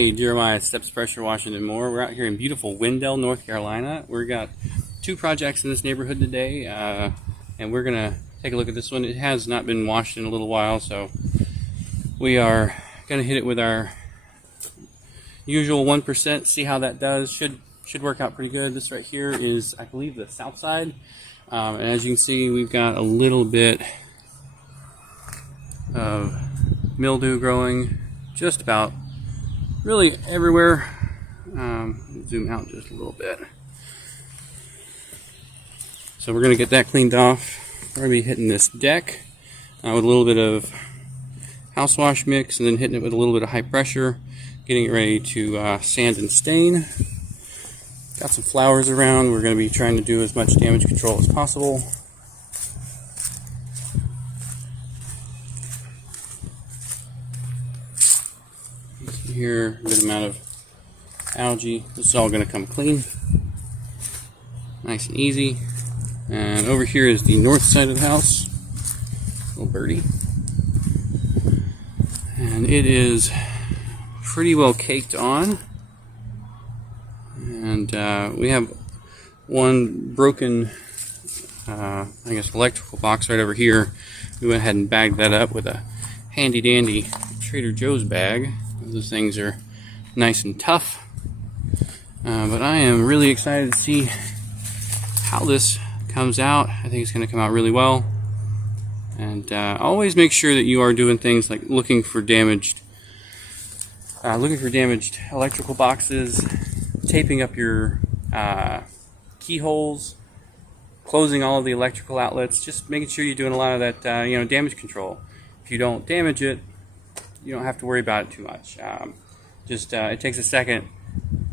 Hey, Jeremiah, Steps Pressure Washing and more. We're out here in beautiful Wendell, North Carolina. We've got two projects in this neighborhood today, and we're going to take a look at this one. It has not been washed in a little while, so we are going to hit it with our usual 1%, see how that does. Should work out pretty good. This right here is, I believe, the south side. And as you can see, we've got a little bit of mildew growing just about really everywhere. Zoom out just a little bit. So we're going to get that cleaned off. We're going to be hitting this deck with a little bit of house wash mix and then hitting it with a little bit of high pressure, getting it ready to sand and stain. Got some flowers around. We're going to be trying to do as much damage control as possible. Here, a good amount of algae. This is all going to come clean, nice and easy. And over here is the north side of the house, little birdie, and it is pretty well caked on. And we have one broken, I guess, electrical box right over here. We went ahead and bagged that up with a handy dandy Trader Joe's bag. Those things are nice and tough, but I am really excited to see how this comes out. I think it's going to come out really well. And always make sure that you are doing things like looking for damaged electrical boxes, taping up your keyholes, closing all of the electrical outlets, just making sure you're doing a lot of that damage control. If you don't damage it, you don't have to worry about it too much. It takes a second.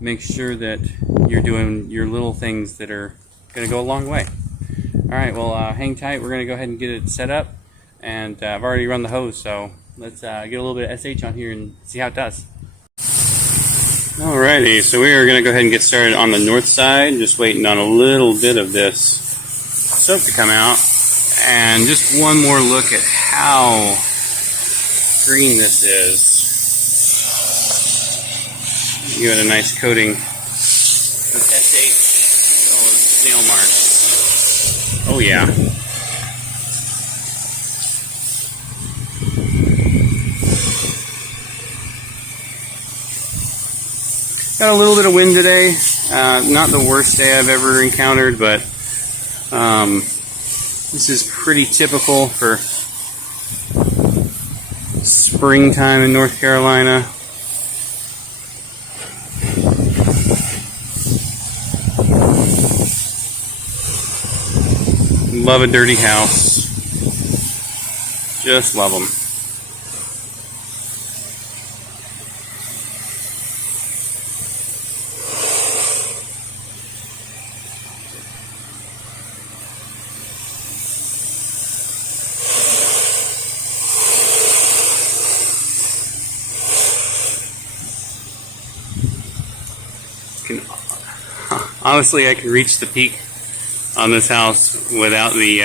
Make sure that you're doing your little things that are going to go a long way. Alright, well, hang tight. We're going to go ahead and get it set up. And I've already run the hose, so let's get a little bit of SH on here and see how it does. Alrighty, so we are going to go ahead and get started on the north side. Just waiting on a little bit of this soap to come out. And just one more look at how green this is. Give it a nice coating of SH. Oh, snail marks. Oh yeah. Got a little bit of wind today. Not the worst day I've ever encountered, but this is pretty typical for springtime in North Carolina. Love a dirty house. Just love them. Honestly, I can reach the peak on this house without the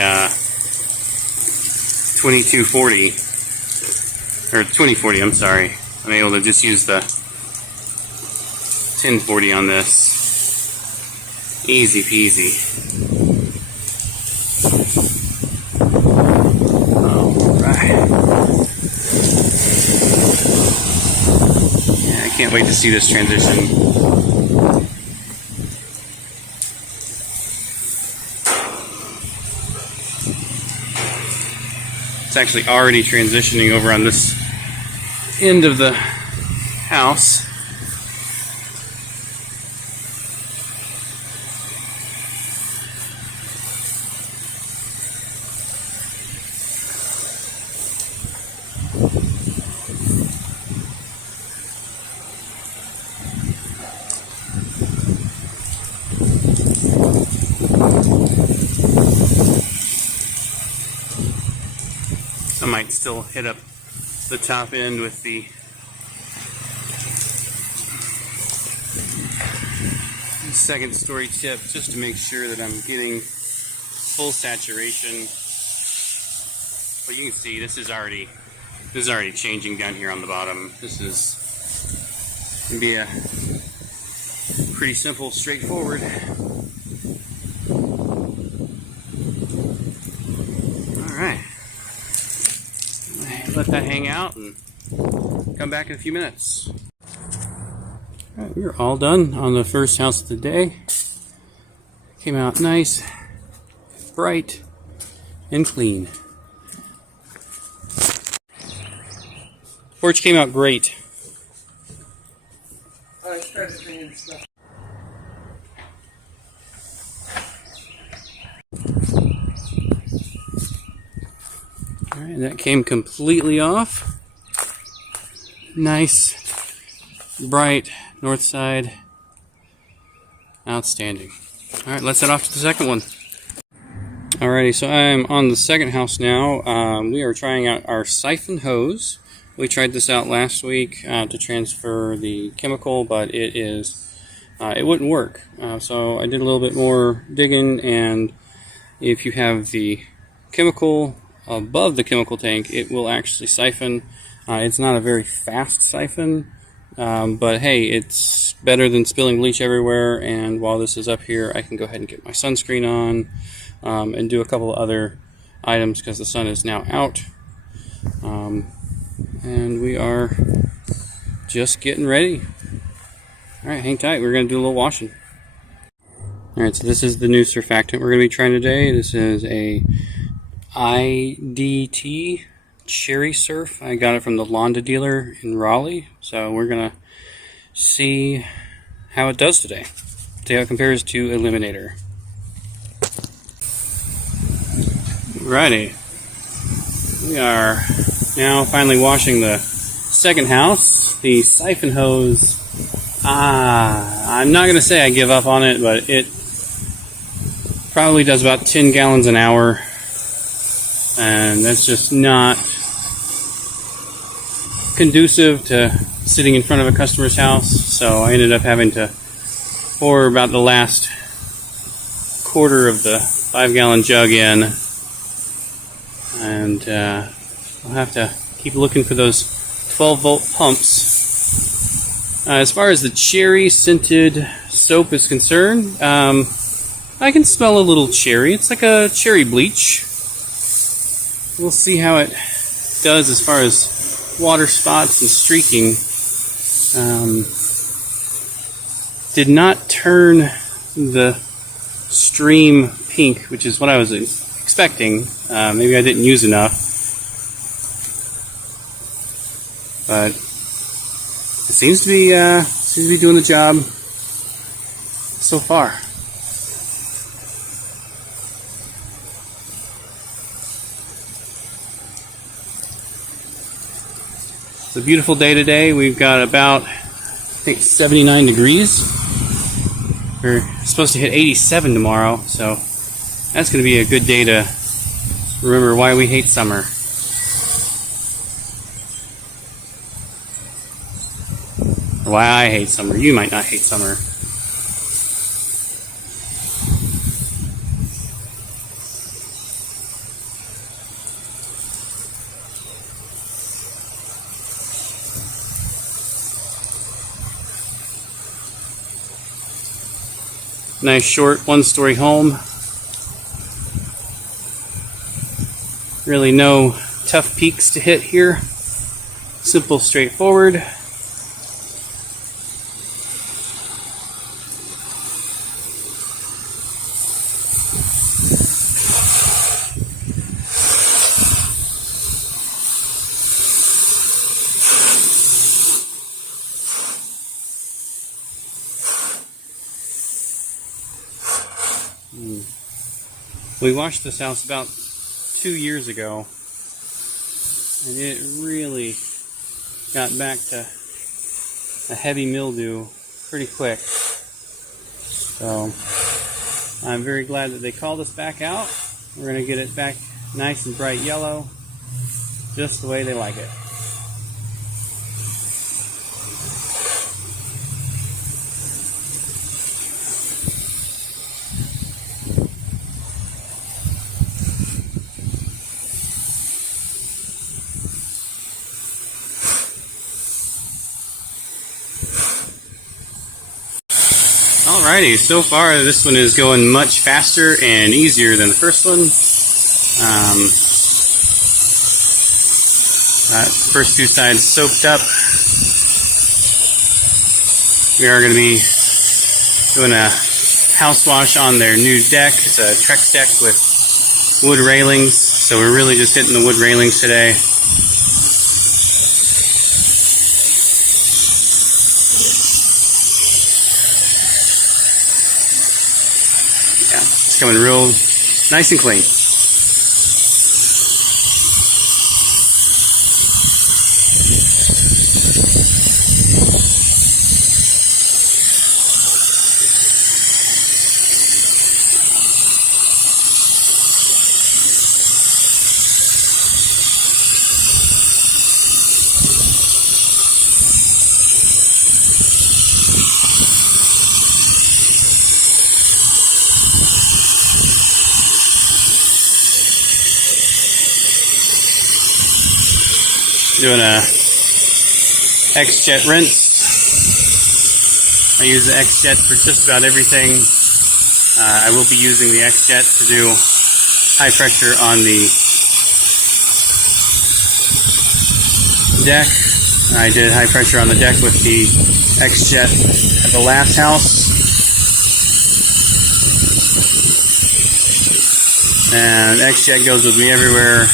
2240 or 2040. I'm sorry. I'm able to just use the 1040 on this. Easy peasy. Alright. Yeah, I can't wait to see this transition. It's actually already transitioning over on this end of the house. I might still hit up the top end with the second story tip just to make sure that I'm getting full saturation. But you can see this is already changing down here on the bottom. This is Can be a pretty simple, straightforward. All right. Let that hang out and come back in a few minutes. All right, we're all done on the first house of the day. Came out nice, bright, and clean. Porch came out great. Alright, try to bring in stuff. Alright, that came completely off. Nice, bright, north side. Outstanding. Alright, let's head off to the second one. Alrighty, so I'm on the second house now. We are trying out our siphon hose. We tried this out last week to transfer the chemical, but it wouldn't work. So I did a little bit more digging, and if you have the chemical above the chemical tank, it will actually siphon. It's not a very fast siphon, but hey, it's better than spilling bleach everywhere. And while this is up here, I can go ahead and get my sunscreen on and do a couple of other items because the sun is now out. And we are just getting ready. Alright, hang tight. We're going to do a little washing. Alright, so this is the new surfactant we're going to be trying today. This is a IDT Cherry Surf. I got it from the Londa dealer in Raleigh. So we're going to see how it does today. See how it compares to Eliminator. Alrighty. We are now finally washing the second house. The siphon hose. I'm not going to say I give up on it, but it probably does about 10 gallons an hour. And that's just not conducive to sitting in front of a customer's house. So I ended up having to pour about the last quarter of the 5-gallon jug in. And I'll have to keep looking for those 12-volt pumps. As far as the cherry scented soap is concerned, I can smell a little cherry. It's like a cherry bleach. We'll see how it does as far as water spots and streaking. Did not turn the stream pink, which is what I was expecting. Maybe I didn't use enough, but it seems to be doing the job so far. It's a beautiful day today. We've got about, I think, 79 degrees. We're supposed to hit 87 tomorrow, so that's going to be a good day to remember why we hate summer. Or why I hate summer. You might not hate summer. Nice short one-story home. Really no tough peaks to hit here. Simple, straightforward. We washed this house about 2 years ago, and it really got back to a heavy mildew pretty quick. So I'm very glad that they called us back out. We're going to get it back nice and bright yellow, just the way they like it. Alrighty, so far this one is going much faster and easier than the first one. First two sides soaked up. We are going to be doing a house wash on their new deck. It's a Trex deck with wood railings, so we're really just hitting the wood railings today. Yeah, it's coming real nice and clean. Doing a X-Jet rinse. I use the X-Jet for just about everything. I will be using the X-Jet to do high pressure on the deck. I did high pressure on the deck with the X-Jet at the last house. And X-Jet goes with me everywhere,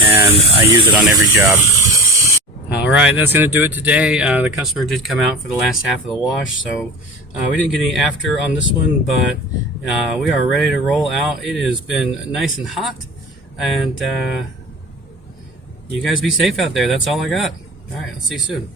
and I use it on every job. Alright, that's going to do it today. The customer did come out for the last half of the wash, so we didn't get any after on this one, but we are ready to roll out. It has been nice and hot, and you guys be safe out there. That's all I got. Alright, I'll see you soon.